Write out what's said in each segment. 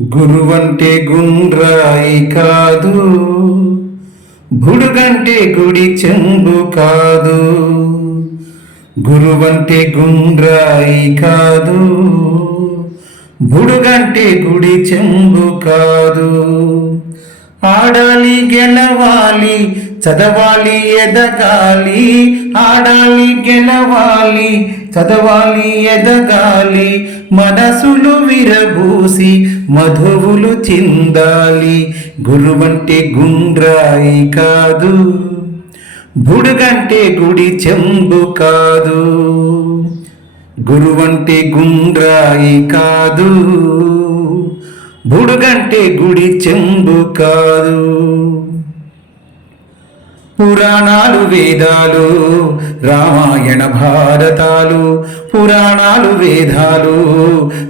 గురువంటే గుండ్రాయి కాదు బుడుగంటే గుడి చెంబు కాదు. గురువంటే గుండ్రాయి కాదు బుడుగంటే గుడి చెంబు కాదు. ఆడాలి గెలవాలి చదవాలి ఎదగాలి. ఆడాలి గెలవాలి చదవాలి ఎదగాలి. మనసులు విరబూసి మధువులు చిందాలి. గురువంటే గుండ్రాయి కాదు. బుడుగంటే గుడి చెంబు కాదు. గురువంటే గుండ్రాయి కాదు. బుడుగంటే గుడి చెంబు కాదు. పురాణాలు వేదాలు రామాయణ భారతాలు పురాణాలు వేదాలు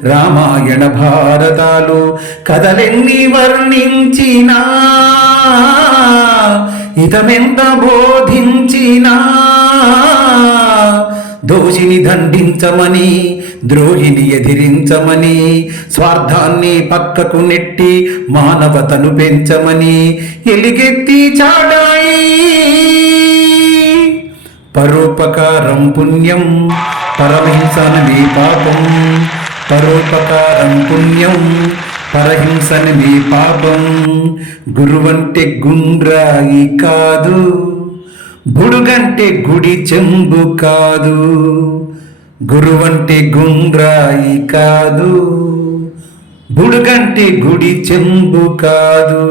రామాయణ భారతాలు కథలెన్ని వర్ణించినా ఇతమెంత బోధించినా దోషిని దండించమని ద్రోహిని ఎదిరించమని స్వార్థాన్ని పక్కకు నెట్టి మానవతను పెంచమని ఎలిగెత్తి చాడాయి. పరోపకారం పుణ్యం పరమహింసనమే పాపం. పరోపకారం పుణ్యం పరహింసనమే పాపం. గురువంటే గుండ్రాయి కాదు గుడుగంటే గుడి చెంబు కాదు. గురువంటే గుండ్రాయి కాదు. బుడుగంటే గుడి చెంబు కాదు.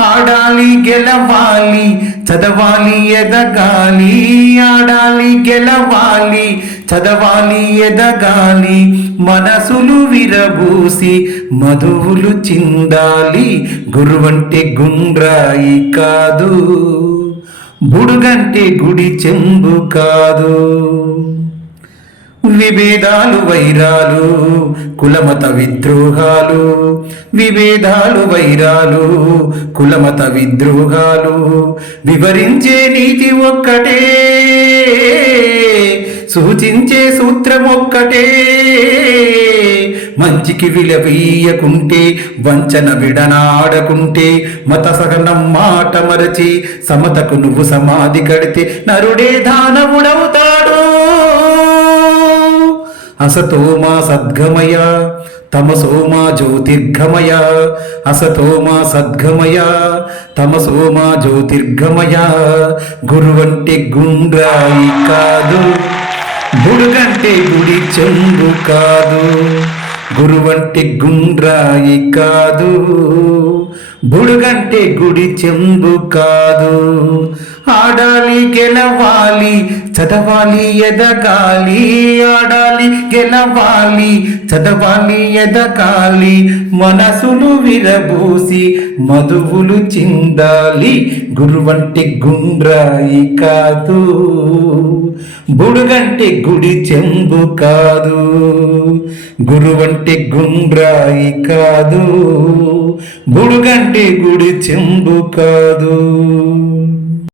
ఆడాలి గెలవాలి చదవాలి ఎదగాలి. ఆడాలి గెలవాలి చదవాలి ఎదగాలి. మనసులు విరబూసి మధువులు చిందాలి. గురువంటే గుండ్రాయి కాదు. బుడుగంటే గుడి చెంబు కాదు. విభేదాలు వైరాలు కులమత విద్రోహాలు. విభేదాలు వైరాలు కులమత విద్రోహాలు. వివరించే నీతి ఒక్కటే సూచించే సూత్రం ఒక్కటే. మంచికి విలవీయకుంటే వంచన విడనాడకుంటే మత సహనం మాట మరచి సమతకు నువ్వు సమాధి కడితే నరుడే దానవుడవుతాడు. అసతోమా సద్గమయ తమసోమా జ్యోతిర్గమయ అసతోమా సద్గమయ తమసోమా జ్యోతిర్ఘమయ గురువంటే గుండ్రాయి కాదు గుడుగంటే గుడి చెంబు కాదు గురువంటే గుండ్రాయి కాదు బుడుగంటే గుడి చెంబు కాదు ఆడాలి గెలవాలి చదవాలి ఎదగాలి ఆడాలి గెలవాలి చదవాలి ఎదగాలి మనసులు విరబూసి మధువులు చిందాలి గురువంటి గుండ్రాయి కాదు బుడుగంటే గుడి చెంబు కాదు గురువంటి గుండ్రాయి కాదు బుడుగంటే గుడి చెంబు కాదు.